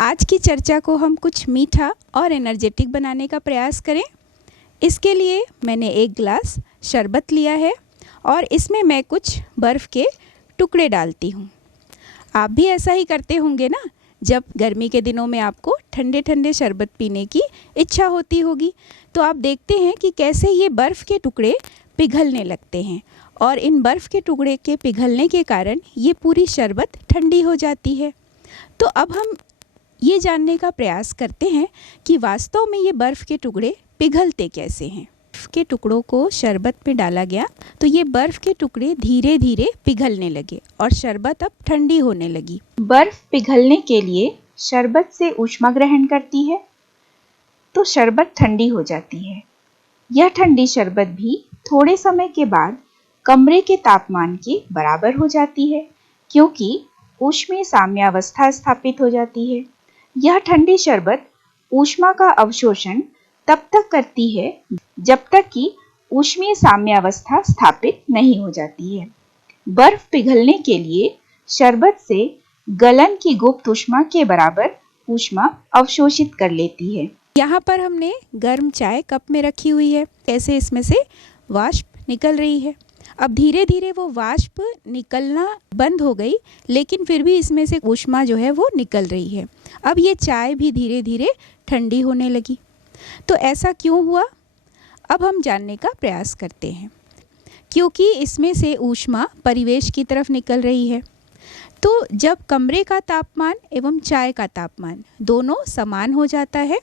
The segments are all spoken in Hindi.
आज की चर्चा को हम कुछ मीठा और एनर्जेटिक बनाने का प्रयास करें। इसके लिए मैंने एक गिलास शरबत लिया है और इसमें मैं कुछ बर्फ़ के टुकड़े डालती हूँ। आप भी ऐसा ही करते होंगे ना, जब गर्मी के दिनों में आपको ठंडे ठंडे शरबत पीने की इच्छा होती होगी तो आप देखते हैं कि कैसे ये बर्फ़ के टुकड़े पिघलने लगते हैं और इन बर्फ़ के टुकड़े के पिघलने के कारण ये पूरी शरबत ठंडी हो जाती है। तो अब हम ये जानने का प्रयास करते हैं कि वास्तव में ये बर्फ़ के टुकड़े पिघलते कैसे हैं। बर्फ़ के टुकड़ों को शरबत में डाला गया तो ये बर्फ़ के टुकड़े धीरे धीरे पिघलने लगे और शरबत अब ठंडी होने लगी। बर्फ पिघलने के लिए शरबत से ऊष्मा ग्रहण करती है तो शरबत ठंडी हो जाती है। यह ठंडी शरबत भी थोड़े समय के बाद कमरे के तापमान के बराबर हो जाती है क्योंकि ऊष्मीय साम्यावस्था स्थापित हो जाती है। यह ठंडी शरबत ऊष्मा का अवशोषण तब तक करती है जब तक कि ऊष्मीय साम्यावस्था स्थापित नहीं हो जाती है। बर्फ पिघलने के लिए शरबत से गलन की गुप्त ऊष्मा के बराबर ऊष्मा अवशोषित कर लेती है। यहाँ पर हमने गर्म चाय कप में रखी हुई है, कैसे इसमें से वाष्प निकल रही है। अब धीरे धीरे वो वाष्प निकलना बंद हो गई, लेकिन फिर भी इसमें से ऊष्मा जो है वो निकल रही है। अब ये चाय भी धीरे धीरे ठंडी होने लगी। तो ऐसा क्यों हुआ, अब हम जानने का प्रयास करते हैं। क्योंकि इसमें से ऊष्मा परिवेश की तरफ निकल रही है। तो जब कमरे का तापमान एवं चाय का तापमान दोनों समान हो जाता है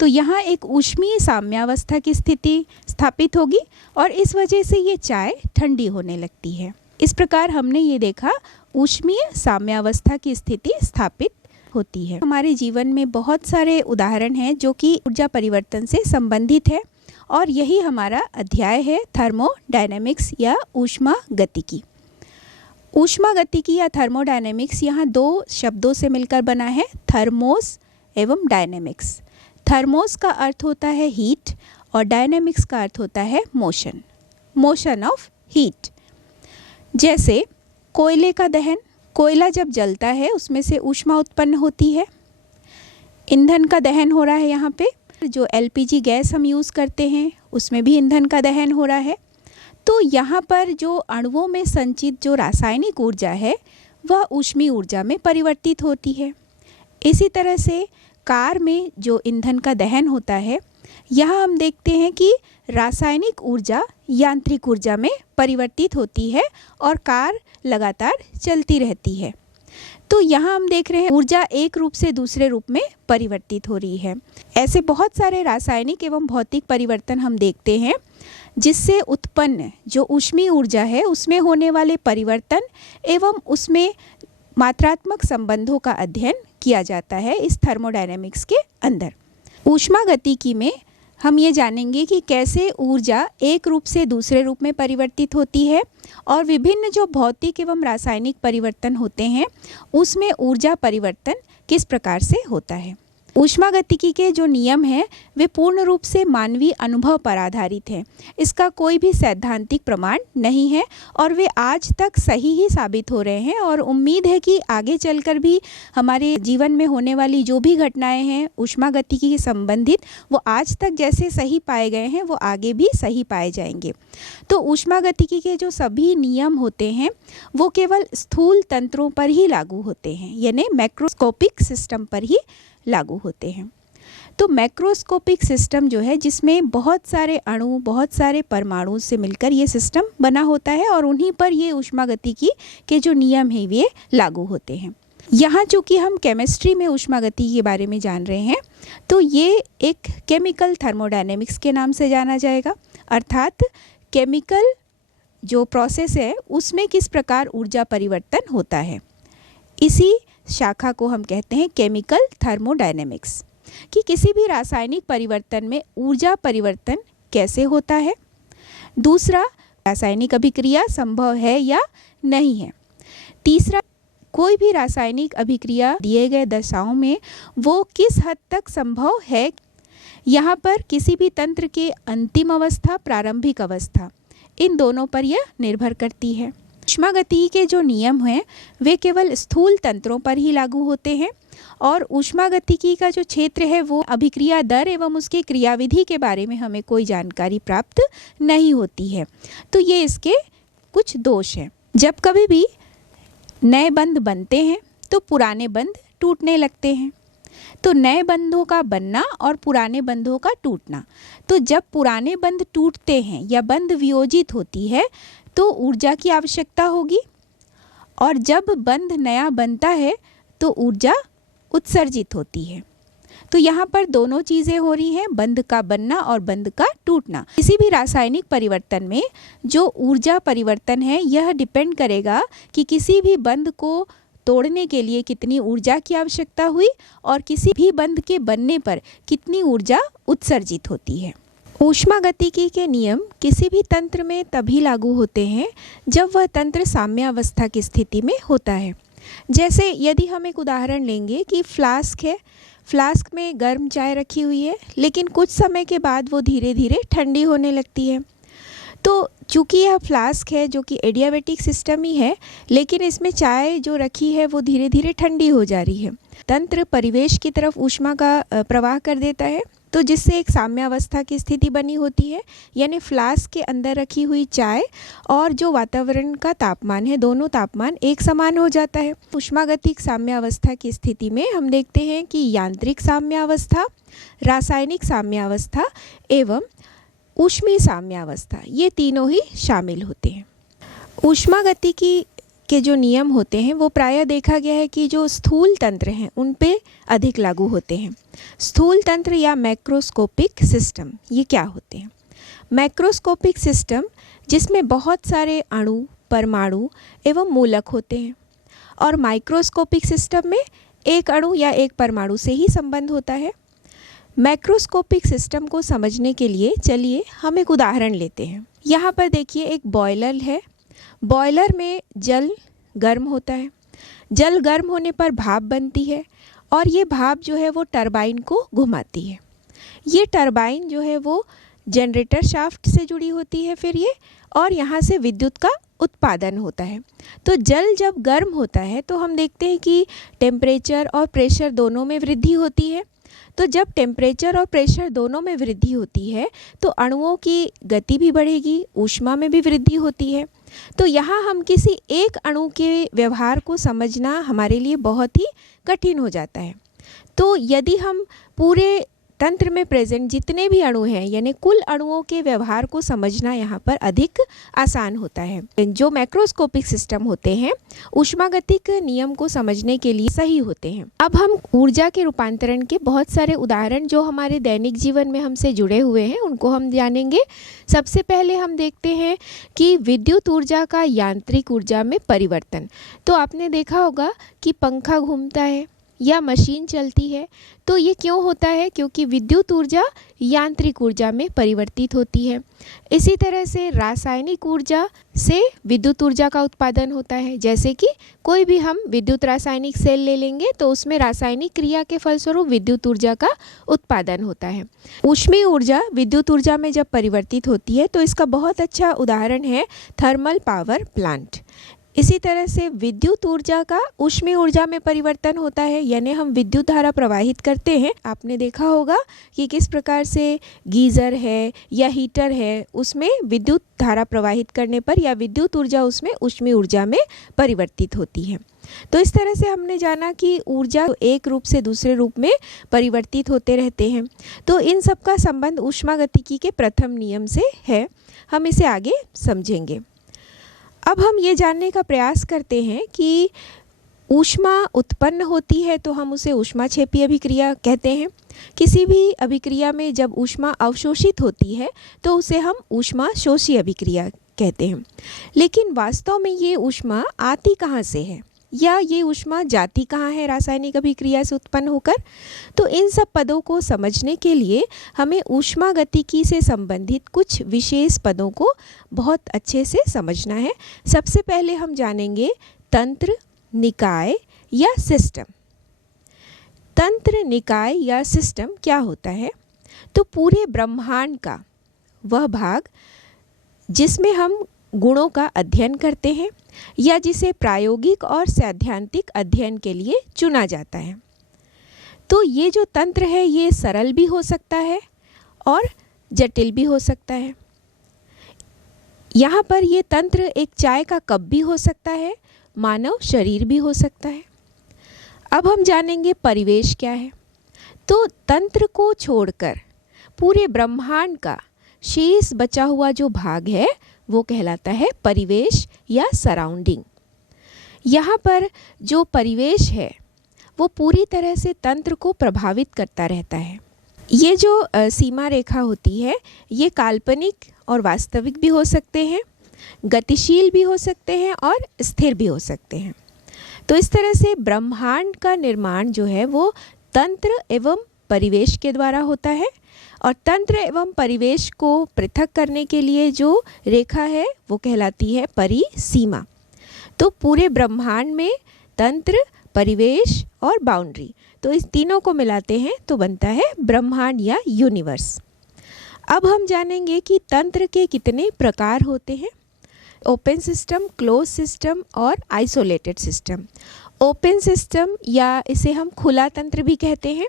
तो यहाँ एक ऊष्मीय साम्यावस्था की स्थिति स्थापित होगी और इस वजह से ये चाय ठंडी होने लगती है। इस प्रकार हमने ये देखा ऊष्मीय साम्यावस्था की स्थिति स्थापित होती है। हमारे जीवन में बहुत सारे उदाहरण हैं जो कि ऊर्जा परिवर्तन से संबंधित है और यही हमारा अध्याय है थर्मोडायनेमिक्स या ऊष्मा गतिकी। ऊष्मा गतिकी या थर्मोडायनेमिक्स यहाँ दो शब्दों से मिलकर बना है, थर्मोस एवं डायनेमिक्स। थर्मोस का अर्थ होता है हीट और डायनेमिक्स का अर्थ होता है मोशन, मोशन ऑफ हीट। जैसे कोयले का दहन, कोयला जब जलता है उसमें से ऊष्मा उत्पन्न होती है। ईंधन का दहन हो रहा है, यहाँ पे जो एलपीजी गैस हम यूज़ करते हैं उसमें भी ईंधन का दहन हो रहा है। तो यहाँ पर जो अणुओं में संचित जो रासायनिक ऊर्जा है वह ऊष्मीय ऊर्जा में परिवर्तित होती है। इसी तरह से कार में जो ईंधन का दहन होता है, यहाँ हम देखते हैं कि रासायनिक ऊर्जा यांत्रिक ऊर्जा में परिवर्तित होती है और कार लगातार चलती रहती है। तो यहाँ हम देख रहे हैं ऊर्जा एक रूप से दूसरे रूप में परिवर्तित हो रही है। ऐसे बहुत सारे रासायनिक एवं भौतिक परिवर्तन हम देखते हैं जिससे उत्पन्न जो ऊष्मीय ऊर्जा है उसमें होने वाले परिवर्तन एवं उसमें मात्रात्मक संबंधों का अध्ययन किया जाता है इस थर्मोडायनेमिक्स के अंदर। ऊष्मा गतिकी में हम ये जानेंगे कि कैसे ऊर्जा एक रूप से दूसरे रूप में परिवर्तित होती है और विभिन्न जो भौतिक एवं रासायनिक परिवर्तन होते हैं उसमें ऊर्जा परिवर्तन किस प्रकार से होता है। ऊष्मा गतिकी के जो नियम हैं वे पूर्ण रूप से मानवीय अनुभव पर आधारित हैं। इसका कोई भी सैद्धांतिक प्रमाण नहीं है और वे आज तक सही ही साबित हो रहे हैं और उम्मीद है कि आगे चलकर भी हमारे जीवन में होने वाली जो भी घटनाएं हैं ऊष्मा गतिकी से संबंधित वो आज तक जैसे सही पाए गए हैं वो आगे भी सही पाए जाएंगे। तो ऊष्मा गतिकी के जो सभी नियम होते हैं वो केवल स्थूल तंत्रों पर ही लागू होते हैं, यानी मैक्रोस्कोपिक सिस्टम पर ही लागू होते हैं। तो मैक्रोस्कोपिक सिस्टम जो है जिसमें बहुत सारे अणु बहुत सारे परमाणु से मिलकर ये सिस्टम बना होता है और उन्हीं पर ये ऊष्मागतिकी के जो नियम हैं वे लागू होते हैं। यहाँ चूँकि हम केमिस्ट्री में ऊष्मागतिकी के बारे में जान रहे हैं तो ये एक केमिकल थर्मोडायनेमिक्स के नाम से जाना जाएगा, अर्थात केमिकल जो प्रोसेस है उसमें किस प्रकार ऊर्जा परिवर्तन होता है। इसी शाखा को हम कहते हैं केमिकल थर्मोडायनेमिक्स कि किसी भी रासायनिक परिवर्तन में ऊर्जा परिवर्तन कैसे होता है। दूसरा, रासायनिक अभिक्रिया संभव है या नहीं है। तीसरा, कोई भी रासायनिक अभिक्रिया दिए गए दशाओं में वो किस हद तक संभव है। यहाँ पर किसी भी तंत्र के अंतिम अवस्था प्रारंभिक अवस्था इन दोनों पर यह निर्भर करती है। ऊष्मागतिकी के जो नियम हैं वे केवल स्थूल तंत्रों पर ही लागू होते हैं और ऊष्मागतिकी का जो क्षेत्र है वो अभिक्रिया दर एवं उसके क्रियाविधि के बारे में हमें कोई जानकारी प्राप्त नहीं होती है। तो ये इसके कुछ दोष हैं। जब कभी भी नए बंध बनते हैं तो पुराने बंध टूटने लगते हैं। तो नए बंधों का बनना और पुराने बंधों का टूटना, तो जब पुराने बंध टूटते हैं या बंध वियोजित होती है तो ऊर्जा की आवश्यकता होगी, और जब बंध नया बनता है तो ऊर्जा उत्सर्जित होती है। तो यहाँ पर दोनों चीज़ें हो रही हैं, बंध का बनना और बंध का टूटना। किसी भी रासायनिक परिवर्तन में जो ऊर्जा परिवर्तन है यह डिपेंड करेगा कि किसी भी बंध को तोड़ने के लिए कितनी ऊर्जा की आवश्यकता हुई और किसी भी बंध के बनने पर कितनी ऊर्जा उत्सर्जित होती है। ऊष्मागतिकी के नियम किसी भी तंत्र में तभी लागू होते हैं जब वह तंत्र साम्यावस्था की स्थिति में होता है। जैसे यदि हम एक उदाहरण लेंगे कि फ्लास्क है, फ्लास्क में गर्म चाय रखी हुई है, लेकिन कुछ समय के बाद वो धीरे धीरे ठंडी होने लगती है। तो चूँकि यह फ्लास्क है जो कि एडियाबेटिक सिस्टम ही है, लेकिन इसमें चाय जो रखी है वो धीरे धीरे ठंडी हो जा रही है। तंत्र परिवेश की तरफ ऊष्मा का प्रवाह कर देता है, तो जिससे एक साम्यावस्था की स्थिति बनी होती है, यानी फ्लास्क के अंदर रखी हुई चाय और जो वातावरण का तापमान है, दोनों तापमान एक समान हो जाता है। ऊष्मागतिक साम्यावस्था की स्थिति में हम देखते हैं कि यांत्रिक साम्यावस्था, रासायनिक साम्यावस्था एवं ऊष्मीय साम्यावस्था, ये तीनों ही शामिल होते हैं। ऊष्मागतिकी के जो नियम होते हैं वो प्रायः देखा गया है कि जो स्थूल तंत्र हैं उन पे अधिक लागू होते हैं। स्थूल तंत्र या मैक्रोस्कोपिक सिस्टम, ये क्या होते हैं? मैक्रोस्कोपिक सिस्टम जिसमें बहुत सारे अणु, परमाणु एवं मूलक होते हैं, और माइक्रोस्कोपिक सिस्टम में एक अणु या एक परमाणु से ही संबंध होता है। मैक्रोस्कोपिक सिस्टम को समझने के लिए चलिए हम एक उदाहरण लेते हैं। यहाँ पर देखिए एक बॉयलर है। बॉयलर में जल गर्म होता है। जल गर्म होने पर भाप बनती है और ये भाप जो है वो टरबाइन को घुमाती है। ये टरबाइन जो है वो जनरेटर शाफ्ट से जुड़ी होती है फिर ये, और यहाँ से विद्युत का उत्पादन होता है। तो जल जब गर्म होता है तो हम देखते हैं कि टेम्परेचर और प्रेशर दोनों में वृद्धि होती है। तो जब टेम्परेचर और प्रेशर दोनों में वृद्धि होती है तो अणुओं की गति भी बढ़ेगी, ऊष्मा में भी वृद्धि होती है। तो यहाँ हम किसी एक अणु के व्यवहार को समझना हमारे लिए बहुत ही कठिन हो जाता है। तो यदि हम पूरे तंत्र में प्रेजेंट जितने भी अणु हैं, यानी कुल अणुओं के व्यवहार को समझना यहाँ पर अधिक आसान होता है। जो मैक्रोस्कोपिक सिस्टम होते हैं ऊष्मागतिक नियम को समझने के लिए सही होते हैं। अब हम ऊर्जा के रूपांतरण के बहुत सारे उदाहरण जो हमारे दैनिक जीवन में हमसे जुड़े हुए हैं उनको हम जानेंगे। सबसे पहले हम देखते हैं कि विद्युत ऊर्जा का यांत्रिक ऊर्जा में परिवर्तन। तो आपने देखा होगा कि पंखा घूमता है या मशीन चलती है, तो ये क्यों होता है? क्योंकि विद्युत ऊर्जा यांत्रिक ऊर्जा में परिवर्तित होती है। इसी तरह से रासायनिक ऊर्जा से विद्युत ऊर्जा का उत्पादन होता है। जैसे कि कोई भी हम विद्युत रासायनिक सेल ले लेंगे तो उसमें रासायनिक क्रिया के फलस्वरूप विद्युत ऊर्जा का उत्पादन होता है। ऊष्मीय ऊर्जा विद्युत ऊर्जा में जब परिवर्तित होती है तो इसका बहुत अच्छा उदाहरण है थर्मल पावर प्लांट। इसी तरह से विद्युत ऊर्जा का ऊष्मीय ऊर्जा में परिवर्तन होता है, यानी हम विद्युत धारा प्रवाहित करते हैं। आपने देखा होगा कि किस प्रकार से गीज़र है या हीटर है उसमें विद्युत धारा प्रवाहित करने पर या विद्युत ऊर्जा उसमें ऊष्मीय ऊर्जा में परिवर्तित होती है। तो इस तरह से हमने जाना कि ऊर्जा एक रूप से दूसरे रूप में परिवर्तित होते रहते हैं। तो इन सब का संबंध ऊष्मागतिकी के प्रथम नियम से है। हम इसे आगे समझेंगे। अब हम ये जानने का प्रयास करते हैं कि ऊष्मा उत्पन्न होती है तो हम उसे ऊष्माक्षेपी अभिक्रिया कहते हैं। किसी भी अभिक्रिया में जब ऊष्मा अवशोषित होती है तो उसे हम ऊष्माशोषी अभिक्रिया कहते हैं। लेकिन वास्तव में ये ऊष्मा आती कहाँ से है या ये ऊष्मा जाती कहाँ है रासायनिक अभिक्रिया से उत्पन्न होकर? तो इन सब पदों को समझने के लिए हमें ऊष्मागतिकी से संबंधित कुछ विशेष पदों को बहुत अच्छे से समझना है। सबसे पहले हम जानेंगे तंत्र, निकाय या सिस्टम। तंत्र, निकाय या सिस्टम क्या होता है? तो पूरे ब्रह्मांड का वह भाग जिसमें हम गुणों का अध्ययन करते हैं या जिसे प्रायोगिक और सैद्धांतिक अध्ययन के लिए चुना जाता है। तो ये जो तंत्र है ये सरल भी हो सकता है और जटिल भी हो सकता है। यहाँ पर ये तंत्र एक चाय का कप भी हो सकता है, मानव शरीर भी हो सकता है। अब हम जानेंगे परिवेश क्या है। तो तंत्र को छोड़कर पूरे ब्रह्मांड का शेष बचा हुआ जो भाग है वो कहलाता है परिवेश या सराउंडिंग। यहाँ पर जो परिवेश है वो पूरी तरह से तंत्र को प्रभावित करता रहता है। ये जो सीमा रेखा होती है ये काल्पनिक और वास्तविक भी हो सकते हैं, गतिशील भी हो सकते हैं और स्थिर भी हो सकते हैं। तो इस तरह से ब्रह्मांड का निर्माण जो है वो तंत्र एवं परिवेश के द्वारा होता है और तंत्र एवं परिवेश को पृथक करने के लिए जो रेखा है वो कहलाती है परिसीमा। तो पूरे ब्रह्मांड में तंत्र, परिवेश और बाउंड्री, तो इस तीनों को मिलाते हैं तो बनता है ब्रह्मांड या यूनिवर्स। अब हम जानेंगे कि तंत्र के कितने प्रकार होते हैं। ओपन सिस्टम, क्लोज सिस्टम और आइसोलेटेड सिस्टम। ओपन सिस्टम या इसे हम खुला तंत्र भी कहते हैं।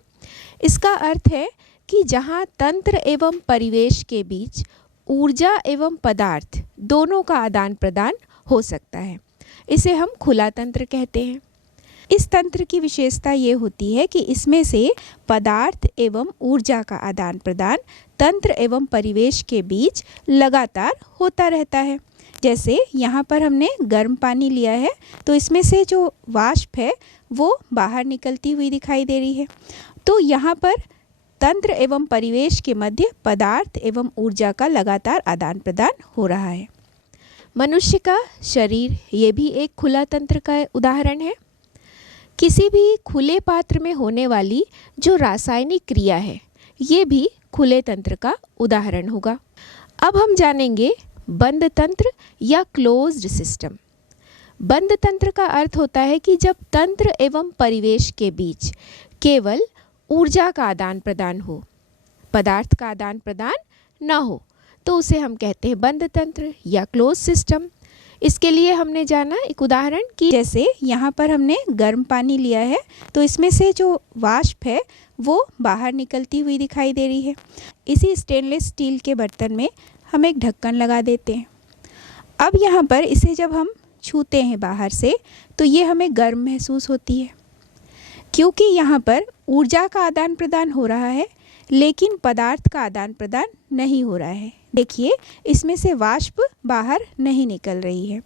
इसका अर्थ है कि जहाँ तंत्र एवं परिवेश के बीच ऊर्जा एवं पदार्थ दोनों का आदान प्रदान हो सकता है, इसे हम खुला तंत्र कहते हैं। इस तंत्र की विशेषता ये होती है कि इसमें से पदार्थ एवं ऊर्जा का आदान प्रदान तंत्र एवं परिवेश के बीच लगातार होता रहता है। जैसे यहाँ पर हमने गर्म पानी लिया है तो इसमें से जो वाष्प है वो बाहर निकलती हुई दिखाई दे रही है। तो यहाँ पर तंत्र एवं परिवेश के मध्य पदार्थ एवं ऊर्जा का लगातार आदान प्रदान हो रहा है। मनुष्य का शरीर ये भी एक खुला तंत्र का उदाहरण है। किसी भी खुले पात्र में होने वाली जो रासायनिक क्रिया है ये भी खुले तंत्र का उदाहरण होगा। अब हम जानेंगे बंद तंत्र या क्लोज्ड सिस्टम। बंद तंत्र का अर्थ होता है कि जब तंत्र एवं परिवेश के बीच केवल ऊर्जा का आदान प्रदान हो, पदार्थ का आदान प्रदान न हो, तो उसे हम कहते हैं बंद तंत्र या क्लोज सिस्टम। इसके लिए हमने जाना एक उदाहरण कि जैसे यहाँ पर हमने गर्म पानी लिया है तो इसमें से जो वाष्प है वो बाहर निकलती हुई दिखाई दे रही है। इसी स्टेनलेस स्टील के बर्तन में हम एक ढक्कन लगा देते हैं। अब यहाँ पर इसे जब हम छूते हैं बाहर से तो ये हमें गर्म महसूस होती है, क्योंकि यहाँ पर ऊर्जा का आदान प्रदान हो रहा है लेकिन पदार्थ का आदान प्रदान नहीं हो रहा है। देखिए इसमें से वाष्प बाहर नहीं निकल रही है।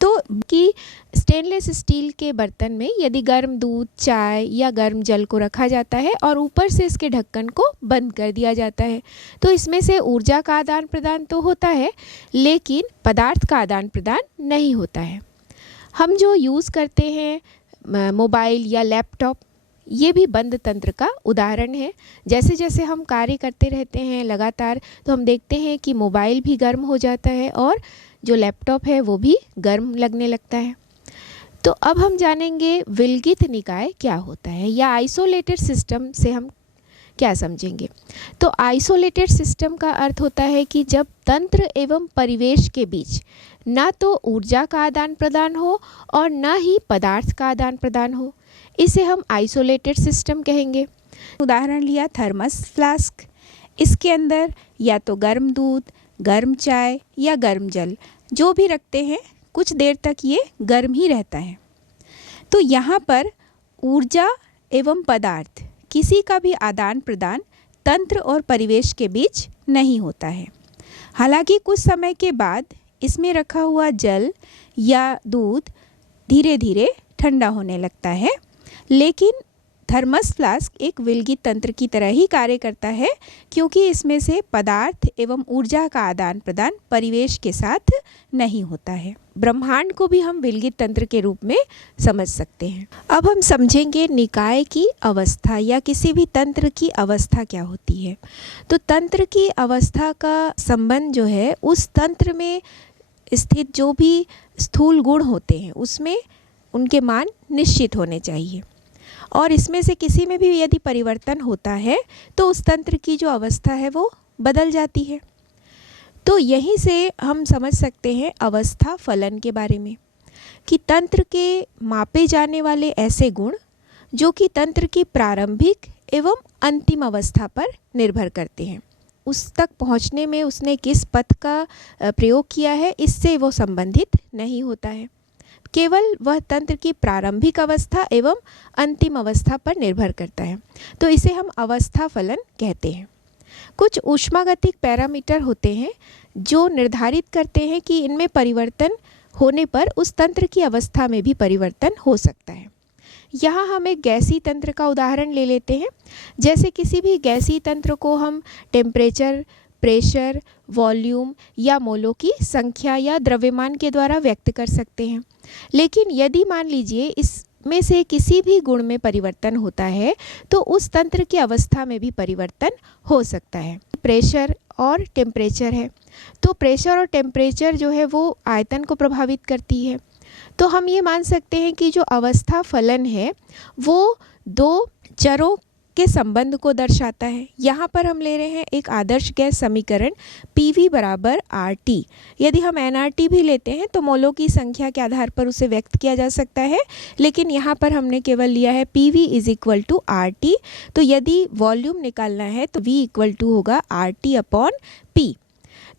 तो कि स्टेनलेस स्टील के बर्तन में यदि गर्म दूध, चाय या गर्म जल को रखा जाता है और ऊपर से इसके ढक्कन को बंद कर दिया जाता है तो इसमें से ऊर्जा का आदान प्रदान तो होता है लेकिन पदार्थ का आदान प्रदान नहीं होता है। हम जो यूज़ करते हैं मोबाइल या लैपटॉप, ये भी बंद तंत्र का उदाहरण है। जैसे जैसे हम कार्य करते रहते हैं लगातार तो हम देखते हैं कि मोबाइल भी गर्म हो जाता है और जो लैपटॉप है वो भी गर्म लगने लगता है। तो अब हम जानेंगे विलगित निकाय क्या होता है या आइसोलेटेड सिस्टम से हम क्या समझेंगे। तो आइसोलेटेड सिस्टम का अर्थ होता है कि जब तंत्र एवं परिवेश के बीच ना तो ऊर्जा का आदान प्रदान हो और न ही पदार्थ का आदान प्रदान हो, इसे हम आइसोलेटेड सिस्टम कहेंगे। उदाहरण लिया थर्मस फ्लास्क, इसके अंदर या तो गर्म दूध, गर्म चाय या गर्म जल जो भी रखते हैं कुछ देर तक ये गर्म ही रहता है। तो यहाँ पर ऊर्जा एवं पदार्थ किसी का भी आदान प्रदान तंत्र और परिवेश के बीच नहीं होता है। हालांकि कुछ समय के बाद इसमें रखा हुआ जल या दूध धीरे धीरे ठंडा होने लगता है, लेकिन थर्मस फ्लास्क एक विलगित तंत्र की तरह ही कार्य करता है क्योंकि इसमें से पदार्थ एवं ऊर्जा का आदान प्रदान परिवेश के साथ नहीं होता है। ब्रह्मांड को भी हम विलगित तंत्र के रूप में समझ सकते हैं। अब हम समझेंगे निकाय की अवस्था या किसी भी तंत्र की अवस्था क्या होती है। तो तंत्र की अवस्था का संबंध जो है उस तंत्र में स्थित जो भी स्थूल गुण होते हैं उसमें उनके मान निश्चित होने चाहिए और इसमें से किसी में भी यदि परिवर्तन होता है तो उस तंत्र की जो अवस्था है वो बदल जाती है। तो यहीं से हम समझ सकते हैं अवस्था फलन के बारे में कि तंत्र के मापे जाने वाले ऐसे गुण जो कि तंत्र की प्रारंभिक एवं अंतिम अवस्था पर निर्भर करते हैं। उस तक पहुंचने में उसने किस पथ का प्रयोग किया है, इससे वो संबंधित नहीं होता है। केवल वह तंत्र की प्रारंभिक अवस्था एवं अंतिम अवस्था पर निर्भर करता है, तो इसे हम अवस्था फलन कहते हैं। कुछ ऊष्मागतिक पैरामीटर होते हैं जो निर्धारित करते हैं कि इनमें परिवर्तन होने पर उस तंत्र की अवस्था में भी परिवर्तन हो सकता है। यहाँ हम एक गैसीय तंत्र का उदाहरण ले लेते हैं। जैसे किसी भी गैसीय तंत्र को हम टेम्परेचर, प्रेशर, वॉल्यूम या मोलों की संख्या या द्रव्यमान के द्वारा व्यक्त कर सकते हैं। लेकिन यदि मान लीजिए इसमें से किसी भी गुण में परिवर्तन होता है तो उस तंत्र की अवस्था में भी परिवर्तन हो सकता है। प्रेशर और टेम्परेचर है, तो प्रेशर और टेम्परेचर जो है वो आयतन को प्रभावित करती है। तो हम ये मान सकते हैं कि जो अवस्था फलन है वो दो चरों के संबंध को दर्शाता है। यहाँ पर हम ले रहे हैं एक आदर्श गैस समीकरण PV बराबर RT। यदि हम nRT भी लेते हैं तो मोलों की संख्या के आधार पर उसे व्यक्त किया जा सकता है, लेकिन यहाँ पर हमने केवल लिया है PV is equal to RT। तो यदि वॉल्यूम निकालना है तो V इक्वल टू होगा RT अपॉन P।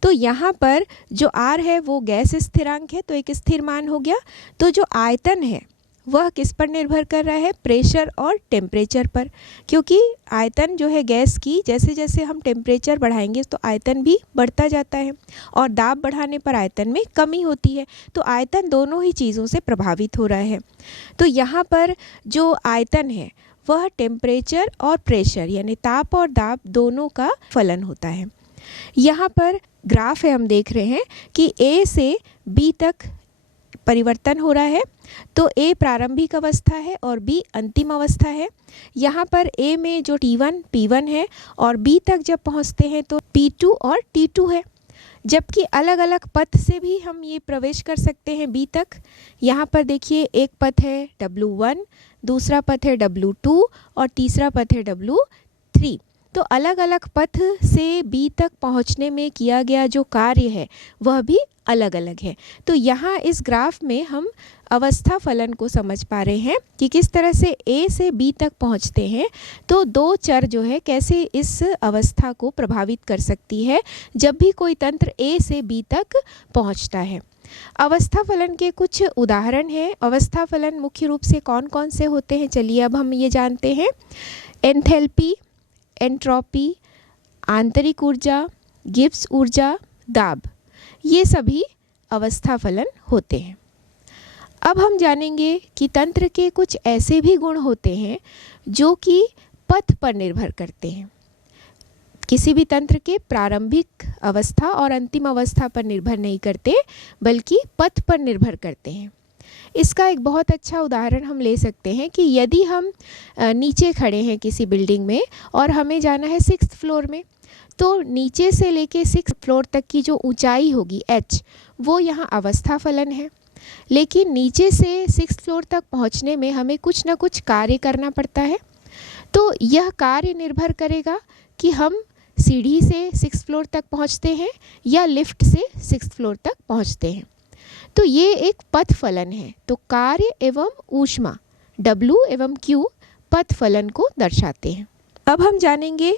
तो यहाँ पर जो R है वो गैस स्थिरांक है, तो एक स्थिर मान हो गया। तो जो आयतन है वह किस पर निर्भर कर रहा है, प्रेशर और टेम्परेचर पर, क्योंकि आयतन जो है गैस की जैसे जैसे हम टेम्परेचर बढ़ाएंगे तो आयतन भी बढ़ता जाता है और दाब बढ़ाने पर आयतन में कमी होती है। तो आयतन दोनों ही चीज़ों से प्रभावित हो रहा है। तो यहाँ पर जो आयतन है वह टेम्परेचर और प्रेशर यानी ताप और दाब दोनों का फलन होता है। यहाँ पर ग्राफ है, हम देख रहे हैं कि A से B तक परिवर्तन हो रहा है। तो A प्रारंभिक अवस्था है और B अंतिम अवस्था है। यहाँ पर A में जो T1 P1 है और B तक जब पहुँचते हैं तो P2 और T2 है। जबकि अलग अलग पथ से भी हम ये प्रवेश कर सकते हैं B तक। यहाँ पर देखिए एक पथ है W1, दूसरा पथ है W2 और तीसरा पथ है W3। तो अलग अलग पथ से B तक पहुंचने में किया गया जो कार्य है वह भी अलग अलग है। तो यहाँ इस ग्राफ में हम अवस्था फलन को समझ पा रहे हैं कि किस तरह से A से B तक पहुँचते हैं तो दो चर जो है कैसे इस अवस्था को प्रभावित कर सकती है जब भी कोई तंत्र A से B तक पहुँचता है। अवस्था फलन के कुछ उदाहरण हैं। अवस्था फलन मुख्य रूप से कौन कौन से होते हैं, चलिए अब हम ये जानते हैं। एंथैल्पी, एंट्रोपी, आंतरिक ऊर्जा, गिब्स ऊर्जा, दाब, ये सभी अवस्था फलन होते हैं। अब हम जानेंगे कि तंत्र के कुछ ऐसे भी गुण होते हैं जो कि पथ पर निर्भर करते हैं। किसी भी तंत्र के प्रारंभिक अवस्था और अंतिम अवस्था पर निर्भर नहीं करते बल्कि पथ पर निर्भर करते हैं। इसका एक बहुत अच्छा उदाहरण हम ले सकते हैं कि यदि हम नीचे खड़े हैं किसी बिल्डिंग में और हमें जाना है 6th फ्लोर में, तो नीचे से लेके 6th फ्लोर तक की जो ऊंचाई होगी h, वो यहाँ अवस्था फलन है। लेकिन नीचे से 6th फ्लोर तक पहुँचने में हमें कुछ ना कुछ कार्य करना पड़ता है। तो यह कार्य निर्भर करेगा कि हम सीढ़ी से 6th फ्लोर तक पहुँचते हैं या लिफ्ट से 6th फ्लोर तक पहुँचते हैं। तो ये एक पथ फलन है। तो कार्य एवं ऊष्मा W एवं Q पथ फलन को दर्शाते हैं। अब हम जानेंगे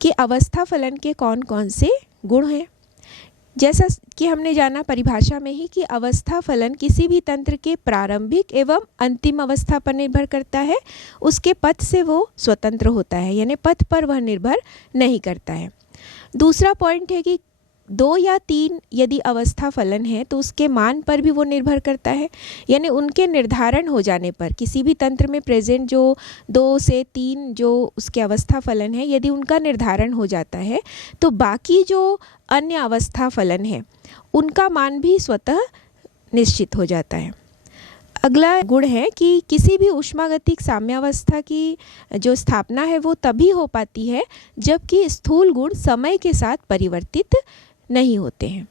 कि अवस्था फलन के कौन कौन से गुण हैं। जैसा कि हमने जाना परिभाषा में ही कि अवस्था फलन किसी भी तंत्र के प्रारंभिक एवं अंतिम अवस्था पर निर्भर करता है, उसके पथ से वो स्वतंत्र होता है, यानी पथ पर वह निर्भर नहीं करता है। दूसरा पॉइंट है कि 2 या 3 यदि अवस्था फलन है तो उसके मान पर भी वो निर्भर करता है, यानी उनके निर्धारण हो जाने पर किसी भी तंत्र में प्रेजेंट जो 2 से 3 जो उसके अवस्था फलन है, यदि उनका निर्धारण हो जाता है तो बाकी जो अन्य अवस्था फलन है उनका मान भी स्वतः निश्चित हो जाता है। अगला गुण है कि किसी भी ऊष्मागतिक साम्यावस्था की जो स्थापना है वो तभी हो पाती है जबकि स्थूल गुण समय के साथ परिवर्तित नहीं होते हैं।